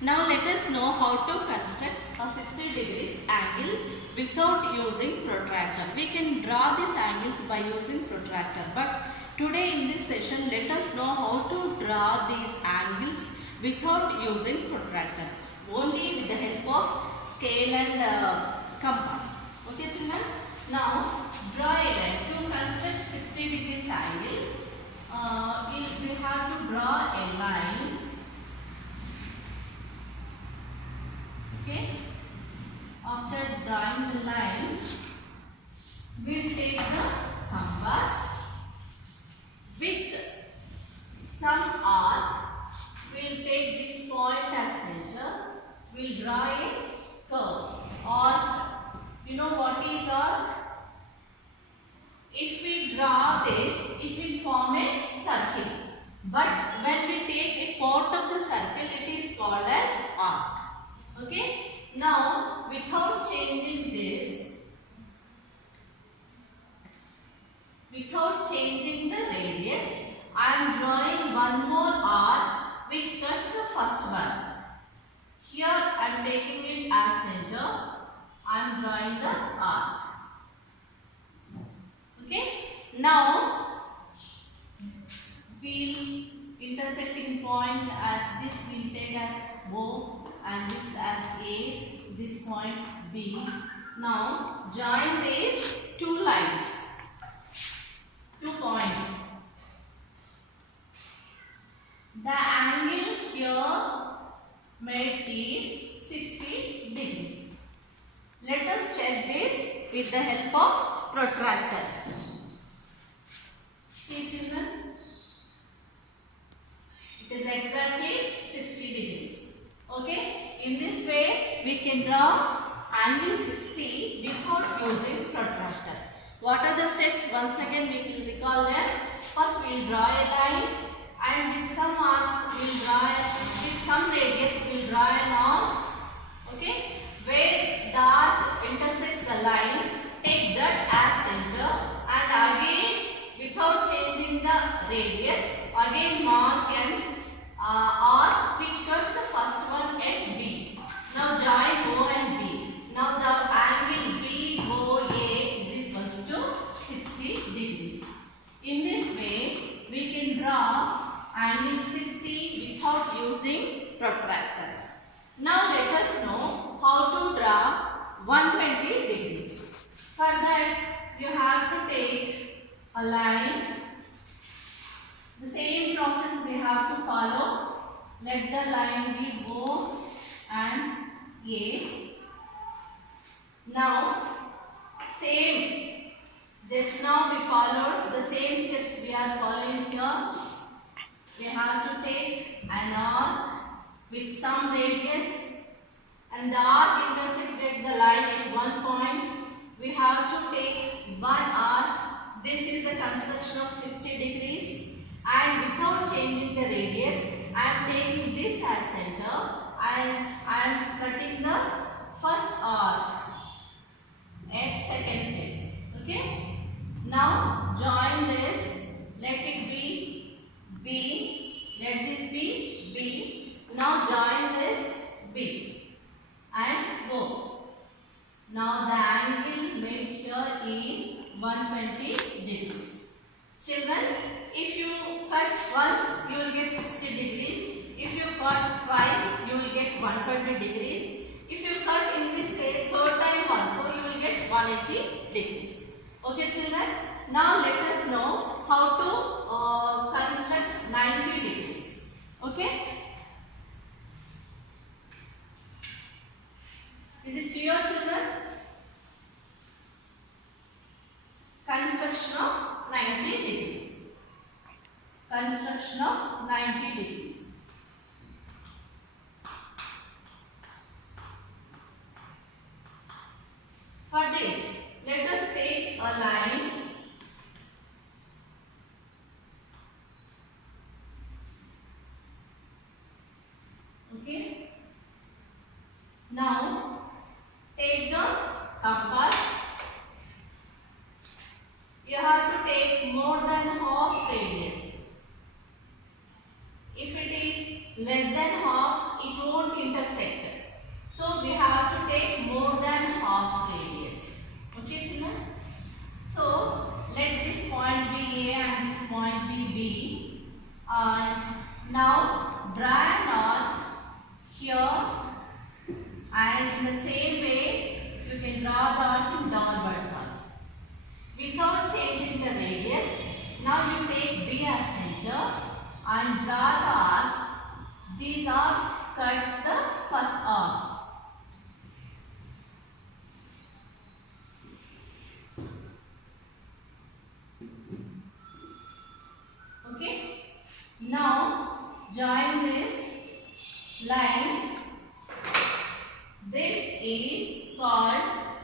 Now let us know how to construct a 60 degrees angle without using protractor. We can draw these angles by using protractor, but today in this session let us know how to draw these angles without using protractor, only with the help of scale and compass. Okay children? Now draw a line. To construct 60 degrees angle, you have to draw a line. Okay. After drawing the line, we will take the compass with some arc. We will take this point as center. We will draw a curve. Or you know what is arc? If we draw this, it will form a circle. But when we take a part of the circle, it is called as arc. Okay. Now, without changing this, without changing the radius, I am drawing one more arc which cuts the first one. Here I am taking it as center. I am drawing the arc. Okay. Now, we'll intersecting point as this we'll take as O and this as A, this point B. Now, join these two lines, 2 points. The angle here made is 60 degrees. Let us check this with the help of protractor. See children, it is exactly 60 degrees. Okay, in this way we can draw angle 60 without using protractor. What are the steps? Once again we will recall them. First we will draw a line, and with some arc we will draw, with some radius we will draw an arc. Okay, where the arc intersects the line, take that as center, and again without changing the radius, again mark an arc which cuts the first one at B. Now join O and B. Now the angle BOA is equals to 60 degrees. In this way, we can draw angle 60 without using protractor. Now let us know how to draw 120 degrees. For that, you have to take a line. The same process we have to follow. Let the line be O and A. Now, same. Just now we followed the same steps we are following here. We have to take an arc with some radius, and the arc intersected the line at one point. We have to take one arc. This is the construction of 60 degrees. And without changing the radius, I am taking this as center and I am cutting the first arc at second place. Okay. Now join this. Let it be B. Let this be B. Now join this B and O. Now the angle made here is 120 degrees. Children, if you cut once, you will get 60 degrees. If you cut twice, you will get 120 degrees. If you cut in this way, third time also, you will get 180 degrees. Okay children, now let us know how to construct 90 degrees. Okay? Is it clear children? Construction of 90 degrees. Construction of 90 degrees. For this, let us take a line. Okay. Now, take the compass. You have to take more than half radius. If it is less than half, it won't in the same way you can draw the downwards also. Without changing the radius, now you take B as center and draw the arcs. These arcs cuts the first arcs. Okay. Now join this line. This is called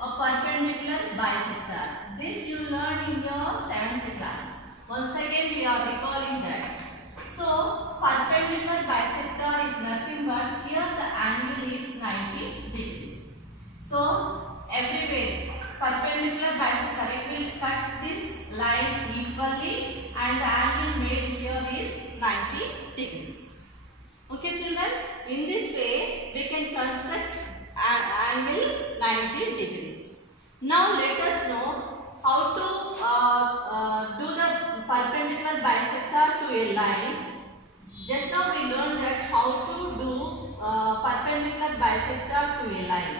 a perpendicular bisector. This you learned in your 7th class. Once again we are recalling that. So perpendicular bisector is nothing but here the angle is 90 degrees. So everywhere perpendicular bisector, it will cut this line equally and the angle made here is 90 degrees. Okay children, in this way we can construct an angle 90 degrees. Now let us know how to do the perpendicular bisector to a line. Just now we learned that how to do perpendicular bisector to a line,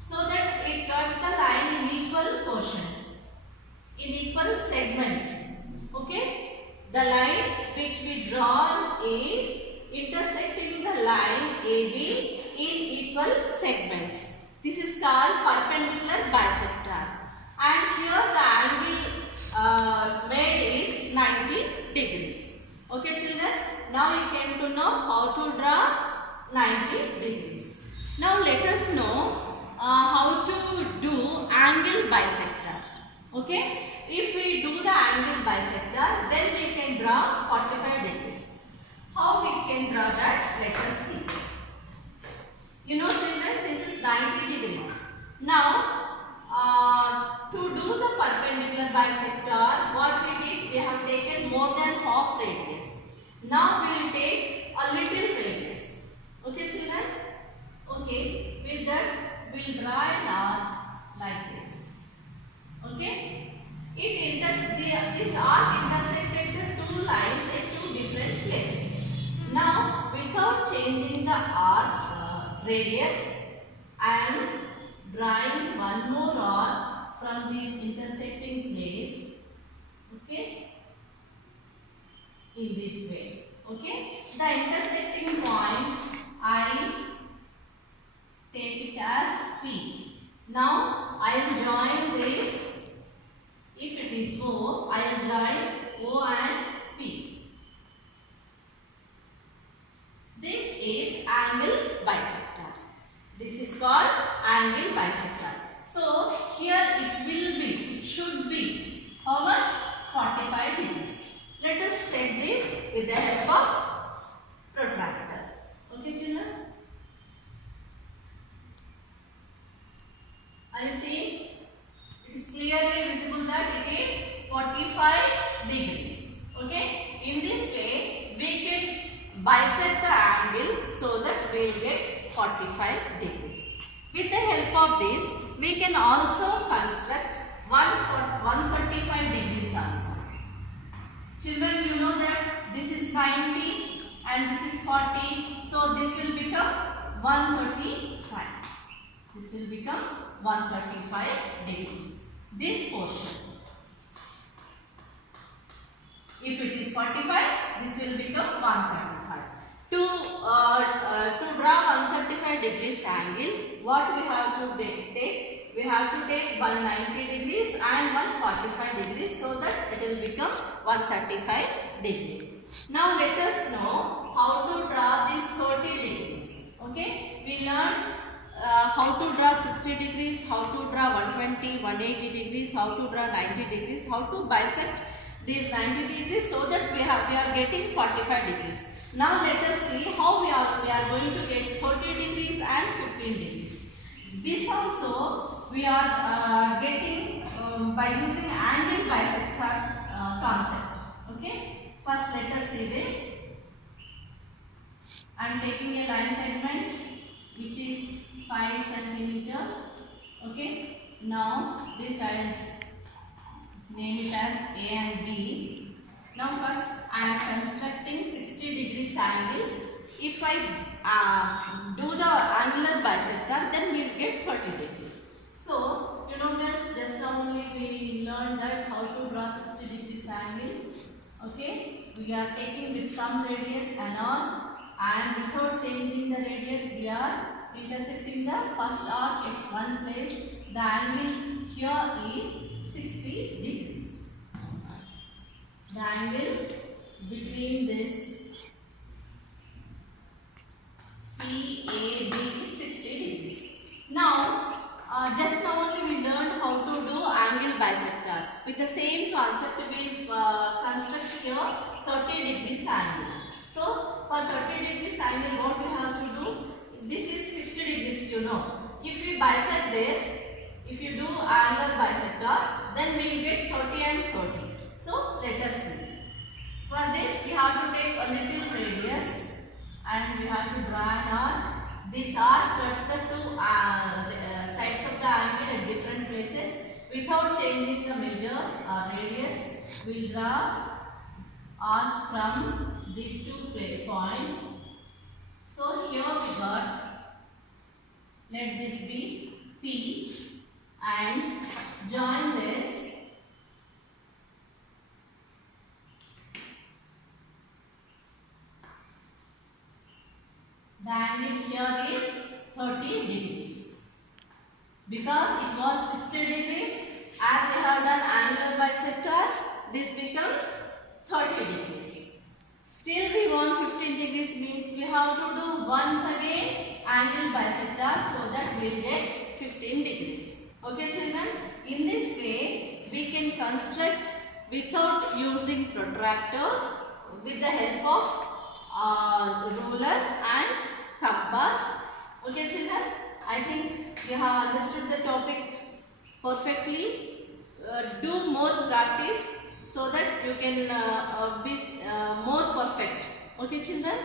so that it cuts the line in equal portions, in equal segments. Okay, the line which we draw is intersecting the line AB in equal segments. This is called perpendicular bisector, and here the angle made is 90 degrees. Okay children, now you came to know how to draw 90 degrees. Now let us know how to do angle bisector. Okay, if we do the angle bisector, then we can draw 45 degrees. How we can draw that? Let us see. You know children, this is 90 degrees. Now to do the perpendicular bisector, what we did, we have taken more than half radius. Now we will take a little radius. Okay children? Okay, with that we will draw an arc like this. Okay? This arc intersected the two lines at two different places. Now without changing the arc radius, I am drawing one more arc from this intersecting place. Okay? In this way. Okay? The intersecting point I take it as P. Now I will join this. If it is O, I will join O and P. This is angle bisector. This is called angle bisector. So here it should be how much? 45 degrees. Let us check this with the help of protractor. Okay children? Are you seeing? It is clearly visible that it is 45 degrees. Okay? In this way, we can bisect the angle so that we will get 45 degrees. With the help of this, we can also construct 135 degrees also. Children, you know that this is 90 and this is 40. So this will become 135. This will become 135 degrees. This portion. If it is 45, this will become 135. To draw 135 degrees angle, what we have to take? We have to take 190 degrees and 145 degrees so that it will become 135 degrees. Now let us know how to draw these 30 degrees. Okay, we learned how to draw 60 degrees, how to draw 120, 180 degrees, how to draw 90 degrees, how to bisect these 90 degrees so that we are getting 45 degrees. Now let us see how we are going to get 30 degrees and 15 degrees. This also we are getting by using angle bisectors concept. Okay. First let us see this. I am taking a line segment which is 5 centimeters. Okay. Now this I will name it as A and B. Now first I am constructing 60 degrees angle. If I do the angular bisector, then we will get 30 degrees. So, you notice just now only we learned that how to draw 60 degrees angle. Okay, we are taking with some radius and all, and without changing the radius we are intersecting the first arc at one place. The angle here is 60 degrees. The angle between this CAB is 60 degrees. Now, just now only we learned how to do angle bisector. With the same concept, we construct here 30 degrees angle. So, for 30 degrees angle, what we have to do? This is 60 degrees, you know. If we bisect this, if you do angular bisector, then we will get 30 and 30. So, let us see. For this, we have to take a little radius and we have to draw an arc. This arc cuts the two sides of the angle at different places. Without changing the major radius, we will draw arcs from these two points. So here we got, let this be P, and join this. The angle here is 30 degrees. Because it was 60 degrees, as we have done angular bisector, this becomes 30 degrees. Still we want 15 degrees, means we have to do once again angle bisector so that we will get 15 degrees. Okay children, in this way we can construct without using protractor with the help of ruler and compass. Okay children, I think you have understood the topic perfectly. Do more practice so that you can be more perfect. Okay children.